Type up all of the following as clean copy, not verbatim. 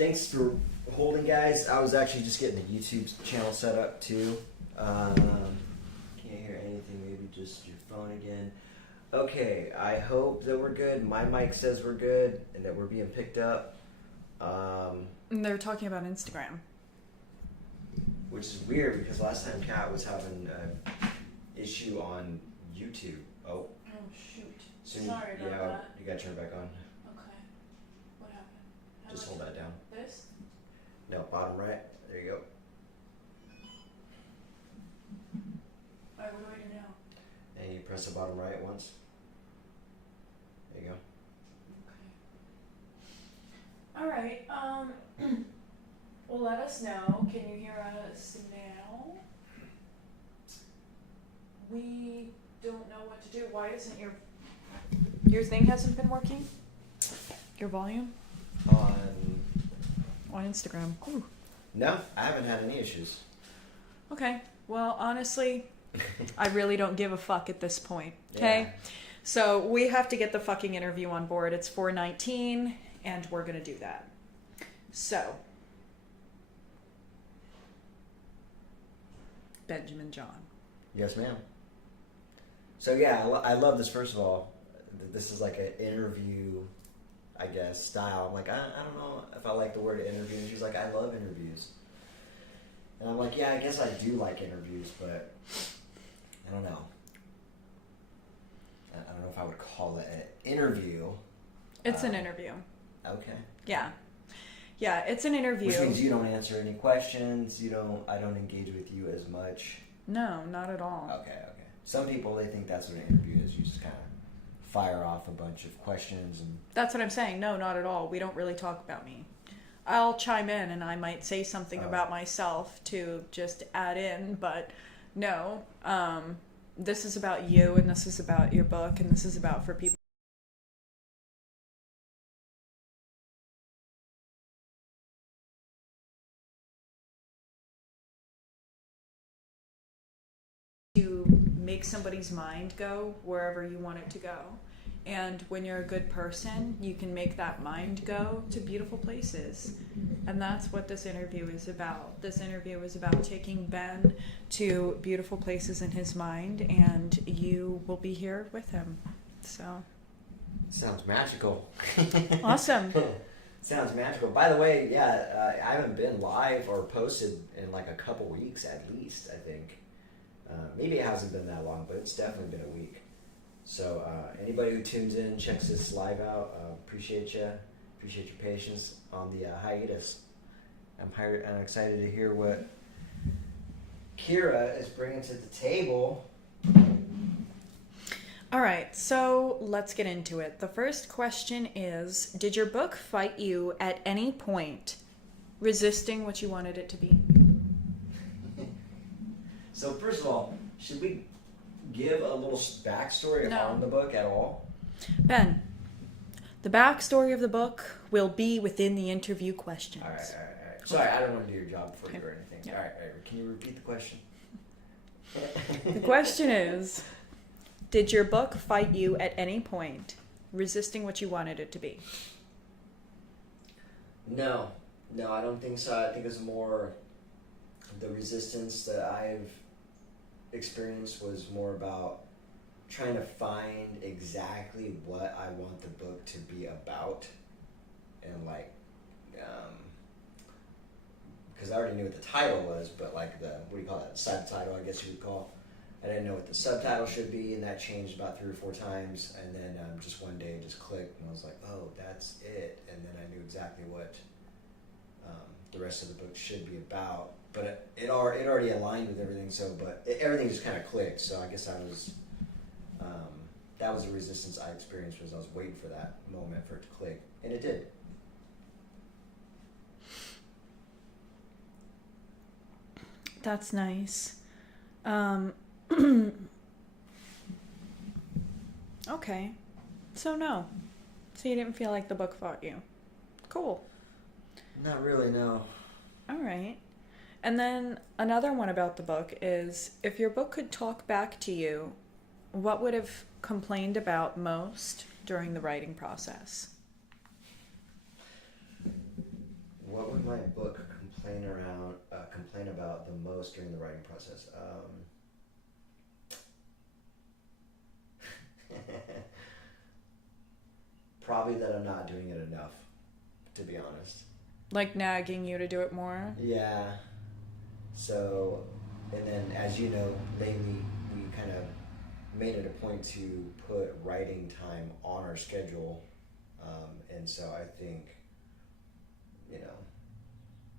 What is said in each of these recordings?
Thanks for holding, guys. I was actually just getting the YouTube channel set up too. Can't hear anything. Maybe just your phone again. Okay, I hope that we're good. My mic says we're good and that we're being picked up. And they're talking about Instagram. Which is weird because last time Kat was having an issue on YouTube. Oh. Oh, shoot. Soon, Sorry about that. You gotta turn it back on. Okay. What happened? How Just much? hold that down. This? No, bottom right. There you go. Alright, what do I do now? And you press the bottom right once. There you go. Okay. Alright, well, let us know. Can you hear us now? We don't know what to do. Why isn't Your thing hasn't been working? Your volume? On Instagram. Ooh. No, I haven't had any issues. Okay. Well, honestly, I really don't give a fuck at this point. Okay? Yeah. So we have to get the fucking interview on board. It's 4:19, and we're going to do that. So, Benjamin John. Yes, ma'am. So yeah, I love this. First of all, this is like an interview, I guess, style. I'm like, I don't know if I like the word interview. And she's like, I love interviews. And I'm like, yeah, I guess I do like interviews, but I don't know. I don't know if I would call it an interview. It's an interview. Okay. Yeah. Yeah, it's an interview. Which means you don't answer any questions. I don't engage with you as much. No, not at all. Okay. Some people, they think that's what an interview is. You just kind of fire off a bunch of questions. And that's what I'm saying. No, not at all. We don't really talk about me. I'll chime in and I might say something about myself to just add in, but no. This is about you, and this is about your book, and this is about for people to make somebody's mind go wherever you want it to go. And when you're a good person, you can make that mind go to beautiful places. And that's what this interview is about. This interview is about taking Ben to beautiful places in his mind, and you will be here with him. So. Sounds magical. Awesome. Sounds magical. By the way, yeah, I haven't been live or posted in like a couple weeks at least, I think. Maybe it hasn't been that long, but it's definitely been a week. So anybody who tunes in, checks this live out, appreciate you. Appreciate your patience on the hiatus. I'm excited to hear what Kyra is bringing to the table. All right, so let's get into it. The first question is, did your book fight you at any point resisting what you wanted it to be? So first of all, should we give a little backstory on the book at all? Ben, the backstory of the book will be within the interview questions. All right. Sorry, I don't want to do your job for you or anything. Yeah. All right. Can you repeat the question? The question is, did your book fight you at any point resisting what you wanted it to be? No, I don't think so. I think it's more the resistance that I've experienced was more about trying to find exactly what I want the book to be about, and because I already knew what the title was, but like subtitle, I guess you would call. I didn't know what the subtitle should be, and that changed about 3 or 4 times, and then just one day it just clicked, and I was like, oh, that's it, and then I knew exactly what the rest of the book should be about. But it already aligned with everything, everything just kind of clicked. So I guess I was, that was the resistance I experienced, was I was waiting for that moment for it to click, and it did. That's nice. Okay. So no. So you didn't feel like the book fought you. Cool. Not really, no. All right. And then another one about the book is, if your book could talk back to you, what would have complained about most during the writing process? most during the writing process? Probably that I'm not doing it enough, to be honest. Like nagging you to do it more? Yeah. So, and then as you know, lately we kind of made it a point to put writing time on our schedule. And so I think, you know,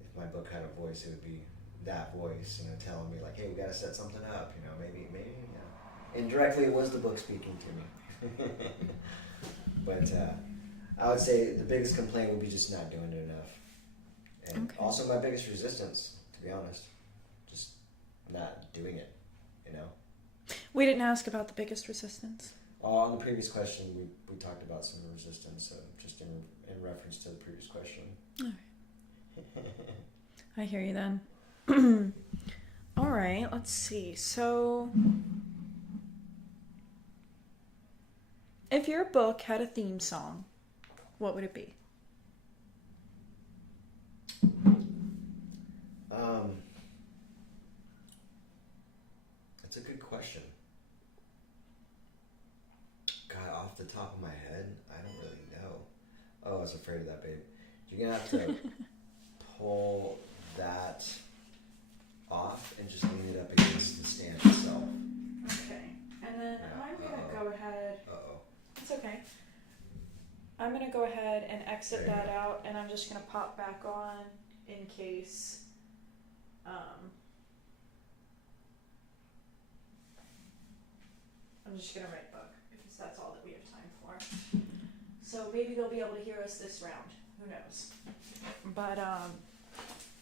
if my book had a voice, it would be that voice, you know, telling me like, hey, we got to set something up, you know, maybe, you know. Indirectly, it was the book speaking to me. But I would say the biggest complaint would be just not doing it enough. And also my biggest resistance, to be honest, just not doing it, you know. We didn't ask about the biggest resistance. On the previous question, we talked about some resistance, so just in reference to the previous question. All right. I hear you then. All right, let's see. So, if your book had a theme song, what would it be? That's a good question. God, off the top of my head, I don't really know. Oh, I was afraid of that, babe. You're gonna have to pull that off and just lean it up against the stand itself. Okay, and then I'm gonna go ahead. Uh-oh. It's okay. I'm gonna go ahead and exit that out, and I'm just gonna pop back on in case. I'm just gonna write book because that's all that we have time for. So maybe they'll be able to hear us this round. Who knows? But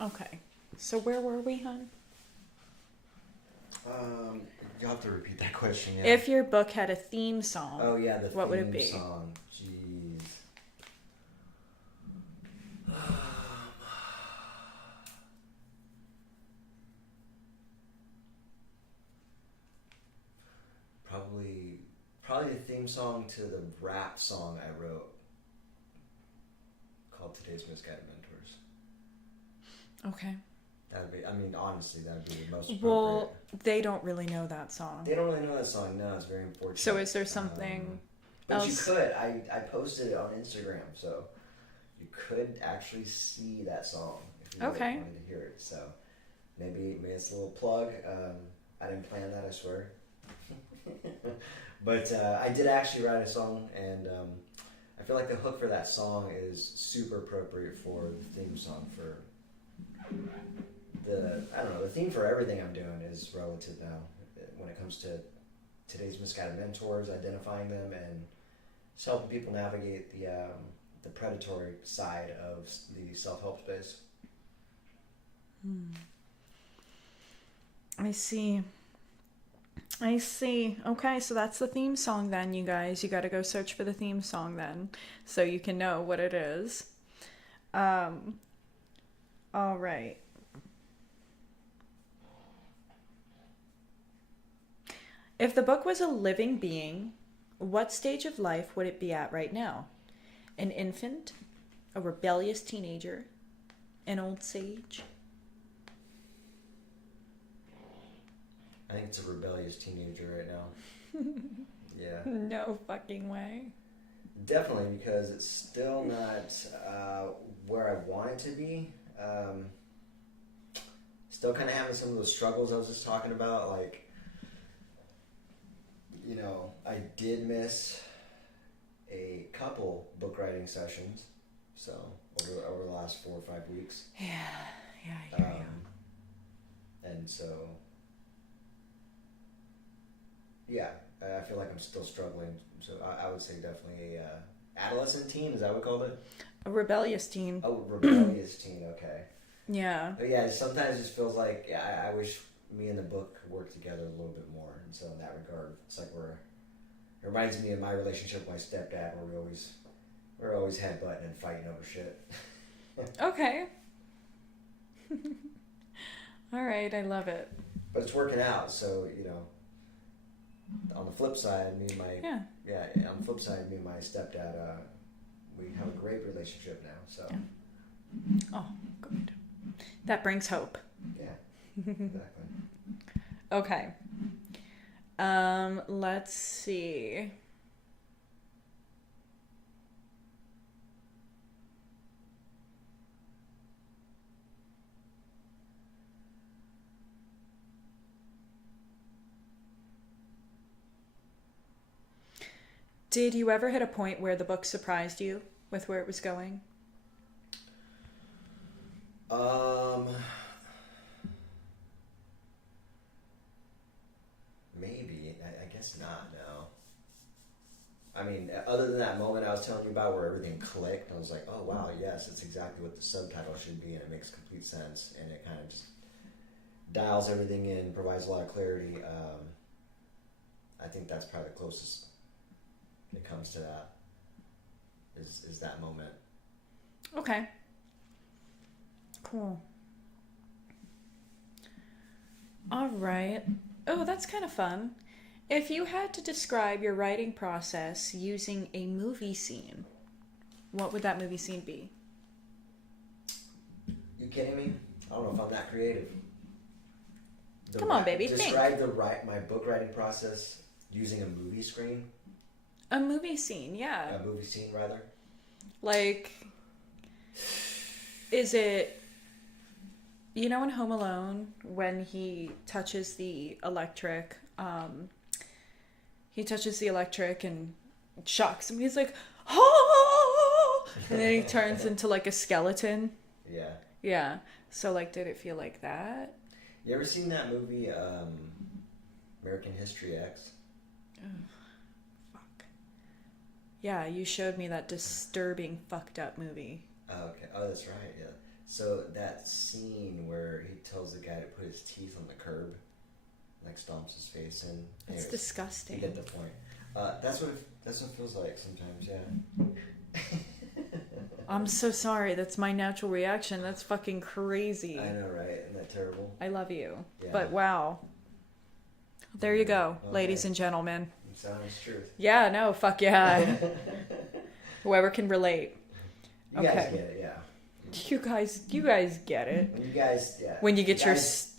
okay. So where were we, hon? You'll have to repeat that question. Yeah. If your book had a theme song, oh yeah, the what theme would it be? Song. Jeez. Probably the theme song to the rap song I wrote called Today's Misguided Mentors. Okay. That would be, I mean, honestly, that would be the most appropriate. Well, they don't really know that song. They don't really know that song, no, it's very unfortunate. So is there something but else? you could, I posted it on Instagram, so you could actually see that song if you Okay. wanted to hear it. So maybe it's a little plug. I didn't plan that, I swear. But I did actually write a song, and I feel like the hook for that song is super appropriate for the theme song for the theme for everything I'm doing is relative now when it comes to today's misguided mentors, identifying them, and just helping people navigate the predatory side of the self-help space. I see. Okay, so that's the theme song then, you guys. You got to go search for the theme song then, so you can know what it is. All right. If the book was a living being, what stage of life would it be at right now? An infant? A rebellious teenager? An old sage? I think it's a rebellious teenager right now. Yeah. No fucking way. Definitely, because it's still not where I want it to be. Still kind of having some of those struggles I was just talking about. Like, you know, I did miss a couple book writing sessions. So over the last 4 or 5 weeks. Yeah, I hear you. And so, yeah, I feel like I'm still struggling. So I would say definitely a adolescent teen. Is that what we called it? A rebellious teen. Oh, rebellious teen. Okay. Yeah. But yeah, sometimes it just feels like I wish me and the book worked together a little bit more. And so in that regard, it's like it reminds me of my relationship with my stepdad, where we're always headbutting and fighting over shit. Okay. All right, I love it. But it's working out, so, you know, on the flip side, me and my stepdad, we have a great relationship now, so. Yeah. Oh, good. That brings hope. Yeah. Exactly. Okay. Let's see. Did you ever hit a point where the book surprised you with where it was going? Maybe. I guess not. No. I mean, other than that moment I was telling you about where everything clicked, I was like, oh wow, yes, it's exactly what the subtitle should be, and it makes complete sense, and it kind of just dials everything in, provides a lot of clarity. I think that's probably the closest it comes to that. Is that moment. Okay. Cool. All right. Oh, that's kind of fun. If you had to describe your writing process using a movie scene, what would that movie scene be? You kidding me? I don't know if I'm that creative. Come on, baby, think. Describe my book writing process using a movie screen. A movie scene, yeah. A movie scene, rather. Like, is it, you know, in Home Alone when he touches the electric, and shocks him. He's like, oh! And then he turns into like a skeleton. Yeah. Yeah. So, like, did it feel like that? You ever seen that movie, American History X? Fuck. Yeah, you showed me that disturbing, fucked up movie. Oh, okay. Oh, that's right. Yeah. So that scene where he tells the guy to put his teeth on the curb, like stomps his face in. That's disgusting. You get the point. That's what it feels like sometimes. Yeah. I'm so sorry. That's my natural reaction. That's fucking crazy. I know, right? Isn't that terrible? I love you. Yeah. But wow. There you go, Okay. ladies and gentlemen. Sounds truth. Yeah, no, fuck yeah. Whoever can relate. You guys get it, yeah. You guys get it. When you guys, yeah. When you get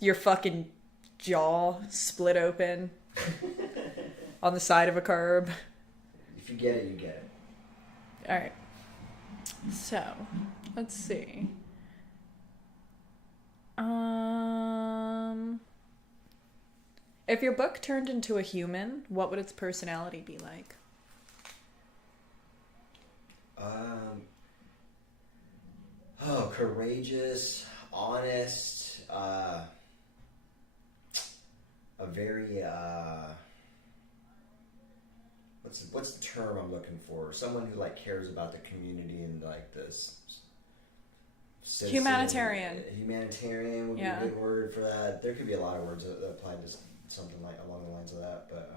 your fucking jaw split open on the side of a curb. If you get it, you get it. All right. So, let's see. If your book turned into a human, what would its personality be like? Courageous, honest, a very what's the term I'm looking for? Someone who like cares about the community and like this. Humanitarian. Humanitarian would be a good word for that. There could be a lot of words that apply to something like along the lines of that, but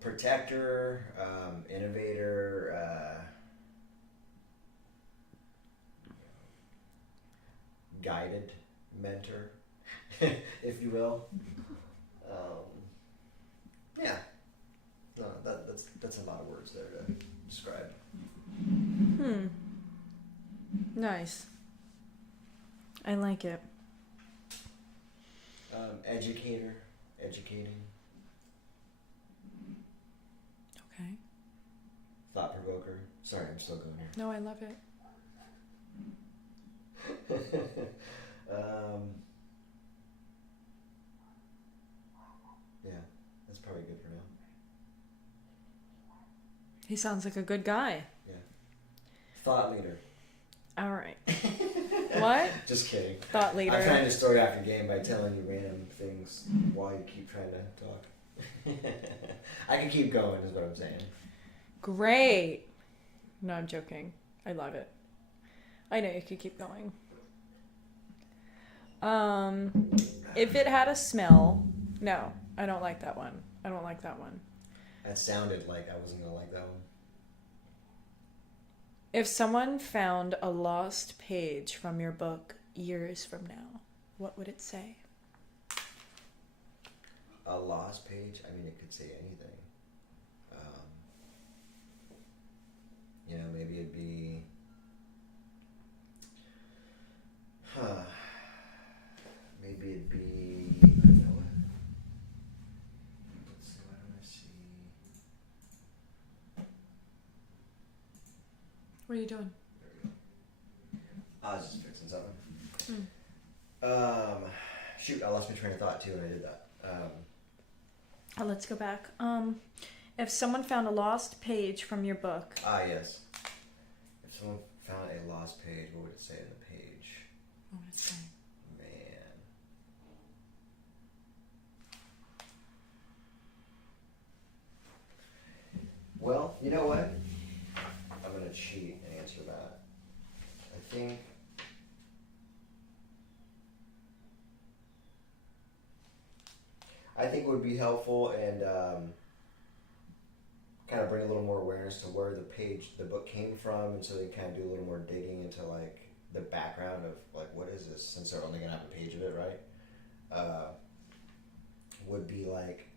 protector, innovator, guided mentor, if you will. Yeah. No, that's a lot of words there to describe. Nice. I like it. Educator, educating. Okay. Thought provoker. Sorry, I'm still going here. No, I love it. Yeah, that's probably good for now. He sounds like a good guy. Yeah. Thought leader. All right. What? Just kidding. Thought leader. I'm trying to story after game by telling you random things while you keep trying to talk. I can keep going, is what I'm saying. Great. No, I'm joking. I love it. I know you could keep going. If it had a smell, no, I don't like that one. I don't like that one. That sounded like I wasn't gonna like that one. If someone found a lost page from your book years from now, what would it say? A lost page? I mean, it could say anything. Maybe it'd be... What are you doing? I was just fixing something. Hmm. Shoot, I lost my train of thought too when I did that. Let's go back. If someone found a lost page from your book. Yes. If someone found a lost page, what would it say in the page? What would it say? Man. Well, you know what? I'm gonna cheat and answer that. I think it would be helpful and kind of bring a little more awareness to where the book came from, and so they kind of do a little more digging into like the background of like what is this, since they're only gonna have a page of it, right? Would be like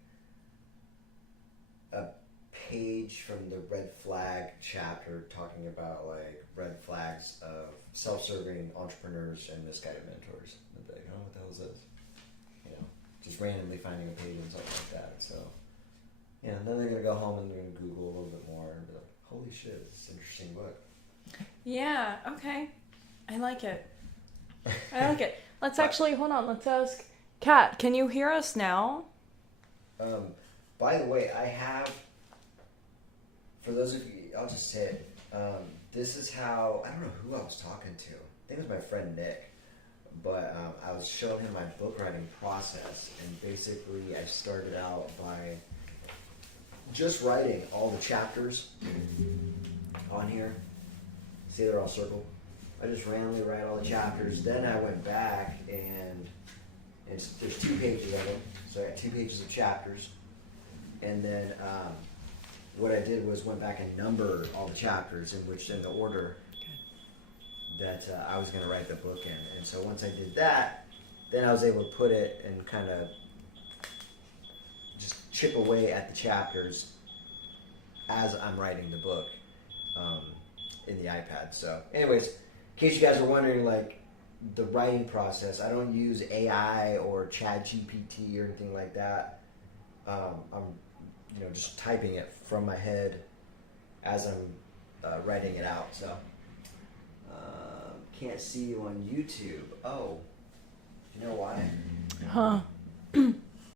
a page from the red flag chapter talking about like red flags of self-serving entrepreneurs and misguided mentors. And they're like, oh, what the hell is this? You know, just randomly finding a page and something like that. So, yeah, and then they're gonna go home and they're gonna Google a little bit more and be like, holy shit, it's an interesting book. Yeah, okay. I like it. I like it. Let's actually, hold on, let's ask Kat, can you hear us now? By the way, I have, for those of you, I'll just say it, this is how, I don't know who I was talking to. I think it was my friend Nick, but I was showing him my book writing process, and basically I started out by just writing all the chapters on here. See, they're all circled. I just randomly write all the chapters. Then I went back and there's 2 pages of them. So I got 2 pages of chapters. And then what I did was went back and numbered all the chapters in the order that I was going to write the book in. And so once I did that, then I was able to put it and kind of just chip away at the chapters as I'm writing the book in the iPad. So anyways, in case you guys are wondering, like, the writing process, I don't use AI or ChatGPT or anything like that. I'm just typing it from my head as I'm writing it out. So can't see you on YouTube. Oh, you know why? Huh.